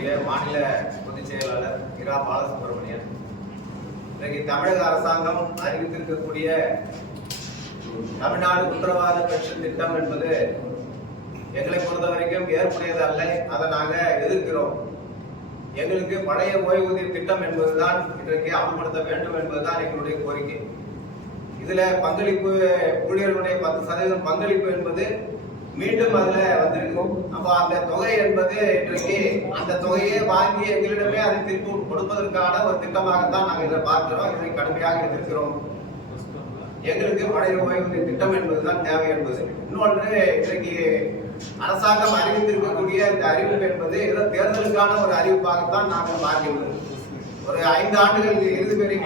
கட்சியினுடைய மாநில பொதுச் செயலாளர் இரா பாலசுப்ரமணியன். இன்றைக்கு தமிழக அரசாங்கம் அறிவித்திருக்கக்கூடிய தமிழ்நாடு உத்தரவாத பென்ஷன் திட்டம் என்பது எங்களை பொறுத்த வரைக்கும் ஏற்புடையது அல்ல. அதை நாங்கள் எதிர்க்கிறோம். எங்களுக்கு பழைய ஓய்வூதிய திட்டம் என்பதுதான் இன்றைக்கு அமல்படுத்த வேண்டும் என்பதுதான் எங்களுடைய கோரிக்கை. இதுல பங்களிப்பு ஊழியர்களுடைய 10% பங்களிப்பு என்பது மீண்டும் அதுல வந்திருக்கும். அப்ப அந்த தொகை என்பது இன்றைக்கு அந்த தொகையை வாங்கி எங்களிடமே அதை திருப்பி கொடுப்பதற்கான ஒரு திட்டமாகத்தான் நாங்கள் இதை பார்க்கிறோம். இதை கடுமையாக எதிர்க்கிறோம். எங்களுக்கு பழைய ஓய்வூதிய திட்டம் என்பதுதான் தேவை என்பது. இன்னொன்று, இன்றைக்கு அரசாங்கம் அறிவித்திருக்கக்கூடிய இந்த அறிவிப்பு என்பது ஏதோ தேர்தலுக்கான ஒரு அறிவிப்பாகத்தான் நாங்கள் பார்க்கிறோம். ஒரு 5 ஆண்டுகள்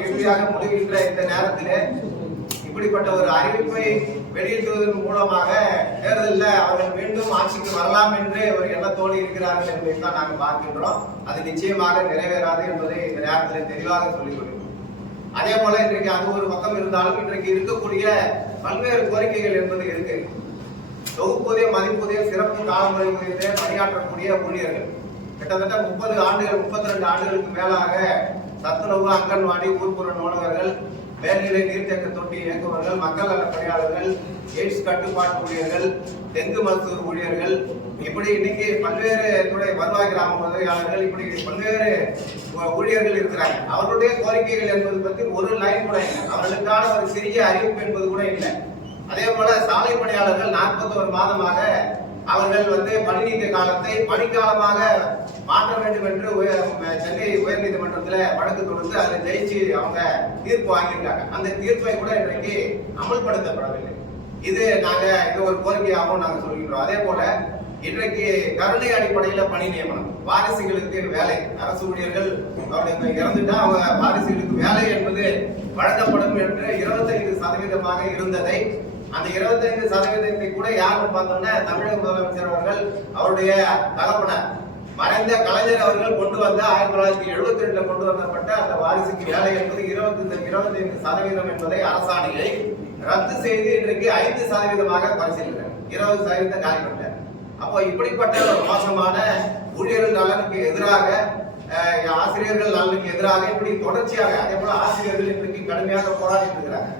இறுதியாக முடிகின்ற இந்த நேரத்திலே இப்படிப்பட்ட ஒரு அறிவிப்பை வெளியிட்டுவதன் மூலமாக தேர்தலில் அவர்கள் மீண்டும் ஆட்சிக்கு வரலாம் என்று ஒரு எண்ணத்தோடு இருக்கிறார்கள் என்பதை தான் நாங்கள் பார்க்கின்றோம். அது நிச்சயமாக நிறைவேறாது என்பதை இந்த நேரத்தில் தெளிவாக சொல்லிக் கொள்கிறோம். அதே போல இன்றைக்கு அது ஒரு பக்கம் இருந்தாலும் இன்றைக்கு இருக்கக்கூடிய பல்வேறு கோரிக்கைகள் என்பது இருக்கு. தொகுப்பூதிய, மதிப்பூதிய, சிறப்பு காலமுறை ஊதியத்தை பணியாற்றக்கூடிய ஊழியர்கள் கிட்டத்தட்ட 30 ஆண்டுகள் 32 ஆண்டுகளுக்கு மேலாக சத்துணவு, அங்கன்வாடி, ஊர்ப்புற நூலகர்கள், மேல்நிலை நீர்த்தேக்க தொட்டி இயக்குபவர்கள், மக்கள் நல பணியாளர்கள், எய்ட்ஸ் கட்டுப்பாட்டு ஊழியர்கள், தெங்கு மருத்துவ ஊழியர்கள், இப்படி இன்னைக்கு பல்வேறு துறை வருவாய் கிராம உதவியாளர்கள், இப்படி பல்வேறு ஊழியர்கள் இருக்கிறாங்க. அவர்களுடைய கோரிக்கைகள் என்பது பற்றி ஒரு லைன் கூட இல்லை. அவர்களுக்கான ஒரு சிறிய அறிவிப்பு என்பது கூட இல்லை. அதே போல சாலை பணியாளர்கள் 41 மாதமாக அவர்கள் பணி நீக்க காலத்தை பணிக்காலமாக மாற்ற வேண்டும் என்று சென்னை உயர்நீதிமன்றத்தில் வழக்கு தொடர்ந்து அதில் ஜெயிச்சு அவங்க தீர்ப்பு வாங்கியிருக்காங்க. அந்த தீர்ப்பை கூட இன்றைக்கு அமல்படுத்தப்படவில்லை. இது ஒரு கோரிக்கையாகவும் நாங்கள் சொல்கின்றோம். அதே போல இன்றைக்கு கருணை அடிப்படையில் பணி நியமனம், வாரிசுகளுக்கு வேலை, அரசு ஊழியர்கள் இறந்துட்டா அவங்க வாரிசுகளுக்கு வேலை என்பது வழங்கப்படும் என்று 25% இருந்ததை அந்த 25% கூட யாருன்னு பார்த்தோம்னா தமிழக முதலமைச்சர் அவர்கள், அவருடைய தகப்பனர் மறைந்த கலைஞர் அவர்கள் கொண்டு வந்த 1972 கொண்டு வந்தப்பட்ட அந்த வாரிசுக்கு வேலை என்பது 25% என்பதை அரசாணையை ரத்து செய்து இன்றைக்கு 5% பரிசீலிக்கிறார். 20% காலிப்பட்டார். அப்போ இப்படிப்பட்ட ஒரு மோசமான ஊழியர்கள் நலனுக்கு எதிராக, ஆசிரியர்கள் நலனுக்கு எதிராக இப்படி தொடர்ச்சியாக, அதே போல ஆசிரியர்கள் இன்றைக்கு கடுமையாக போராடி இருக்கிறாங்க.